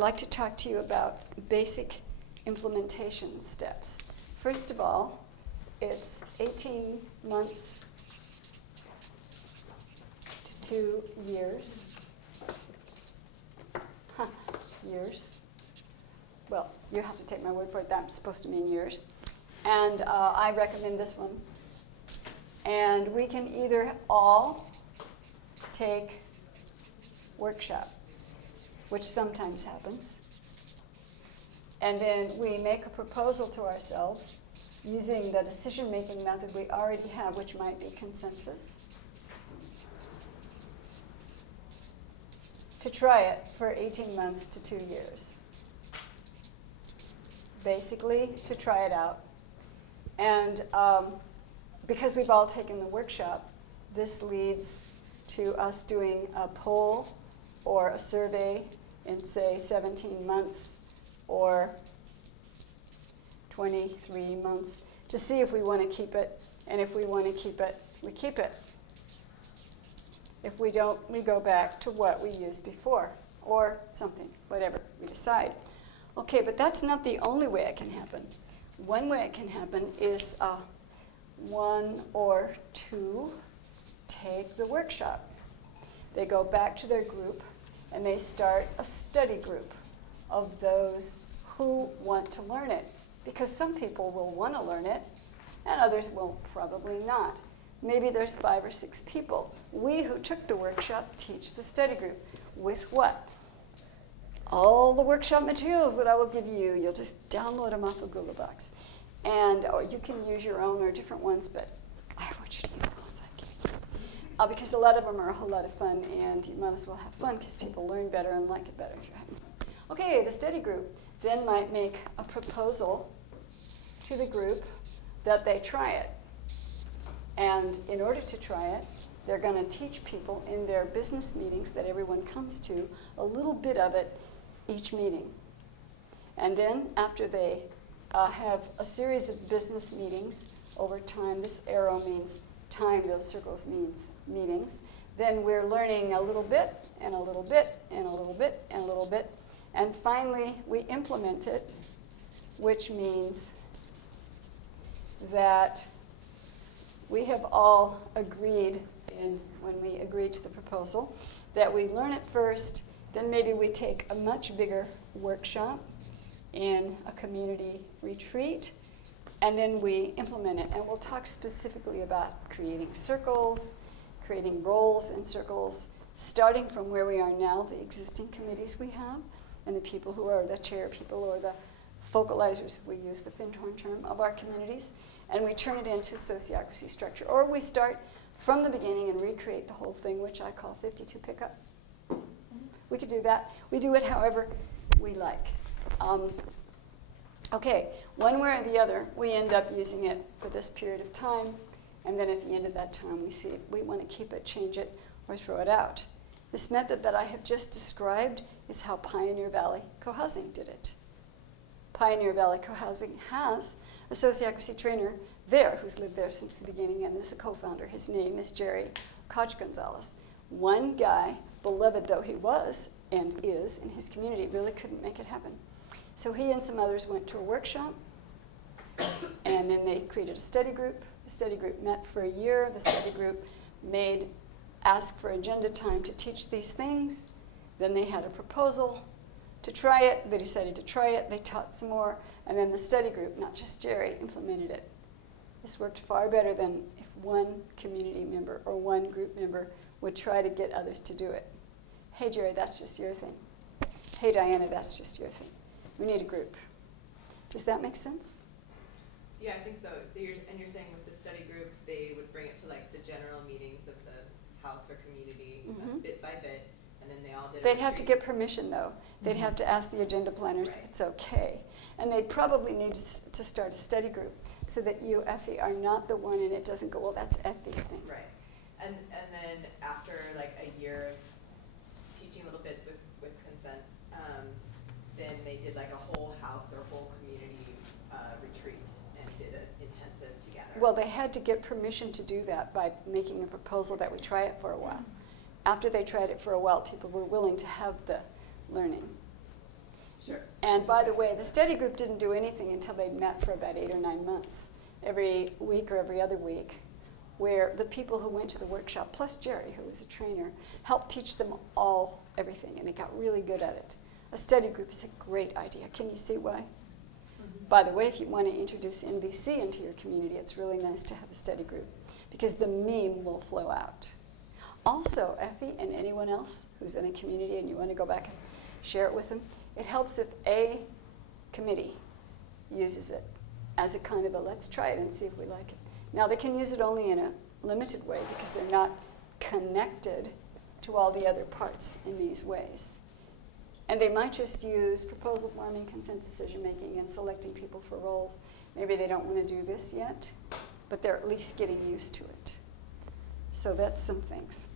like to talk to you about basic implementation steps. First of all, it's 18 months to 2 years. Years. Well, you have to take my word for it. That's supposed to mean years. And I recommend this one. And we can either all take workshop, which sometimes happens, and then we make a proposal to ourselves using the decision-making method we already have, which might be consensus, to try it for 18 months to 2 years. Basically, to try it out. And because we've all taken the workshop, this leads to us doing a poll or a survey in, say, 17 months or 23 months to see if we want to keep it. And if we want to keep it, we keep it. If we don't, we go back to what we used before or something, whatever we decide. Okay, but that's not the only way it can happen. One way it can happen is one or two take the workshop. They go back to their group and they start a study group of those who want to learn it. Because some people will want to learn it and others will probably not. Maybe there's 5 or 6 people. We who took the workshop teach the study group. With what? All the workshop materials that I will give you. You'll just download them off of Google Docs. And you can use your own or different ones, but I want you to use the ones I give you. Because a lot of them are a whole lot of fun, and you might as well have fun because people learn better and like it better if you're having fun. Okay, the study group then might make a proposal to the group that they try it. And in order to try it, they're going to teach people in their business meetings that everyone comes to a little bit of it each meeting. And then after they have a series of business meetings over time, this arrow means time, those circles means meetings, then we're learning a little bit and a little bit and a little bit and a little bit. And finally, we implement it, which means that we have all agreed, when we agreed to the proposal, that we learn it first, then maybe we take a much bigger workshop in a community retreat, and then we implement it. And we'll talk specifically about creating circles, creating roles in circles, starting from where we are now, the existing committees we have, and the people who are the chair people or the focalizers, if we use the Fintorn term, of our communities, and we turn it into sociocracy structure. Or we start from the beginning and recreate the whole thing, which I call 52 pickup. We could do that. We do it however we like. Okay, one way or the other, we end up using it for this period of time, and then at the end of that time, we see if we want to keep it, change it, or throw it out. This method that I have just described is how Pioneer Valley Co-housing did it. Pioneer Valley Co-housing has a sociocracy trainer there who's lived there since the beginning and is a co-founder. His name is Jerry Koch Gonzalez. One guy, beloved though he was and is in his community, really couldn't make it happen. So he and some others went to a workshop, and then they created a study group. The study group met for a year. The study group asked for agenda time to teach these things. Then they had a proposal to try it. They decided to try it. They taught some more. And then the study group, not just Jerry, implemented it. This worked far better than if one community member or one group member would try to get others to do it. Hey, Jerry, that's just your thing. Hey, Diana, that's just your thing. We need a group. Does that make sense? Yeah, I think so. So you're saying with the study group, they would bring it to like the general meetings of the house or community, bit by bit, and then they all did. They'd have to get permission, though. They'd have to ask the agenda planners if it's okay, and they'd probably need to start a study group so that you, Effie, are not the one, and it doesn't go, well, that's Effie's thing. Right, and then after like a year of teaching little bits with consent, then they did like a whole house or whole community retreat and did an intensive together. Well, they had to get permission to do that by making a proposal that we try it for a while. After they tried it for a while, people were willing to have the learning. Sure. And by the way, the study group didn't do anything until they'd met for about 8 or 9 months, every week or every other week, where the people who went to the workshop, plus Jerry, who was a trainer, helped teach them all everything, and they got really good at it. A study group is a great idea. Can you see why? By the way, if you want to introduce NBC into your community, it's really nice to have a study group, because the meme will flow out. Also, Effie and anyone else who's in a community and you want to go back and share it with them, it helps if a committee uses it as a kind of a let's try it and see if we like it. Now, they can use it only in a limited way because they're not connected to all the other parts in these ways. And they might just use proposal forming, consent decision making, and selecting people for roles. Maybe they don't want to do this yet, but they're at least getting used to it. So that's some things.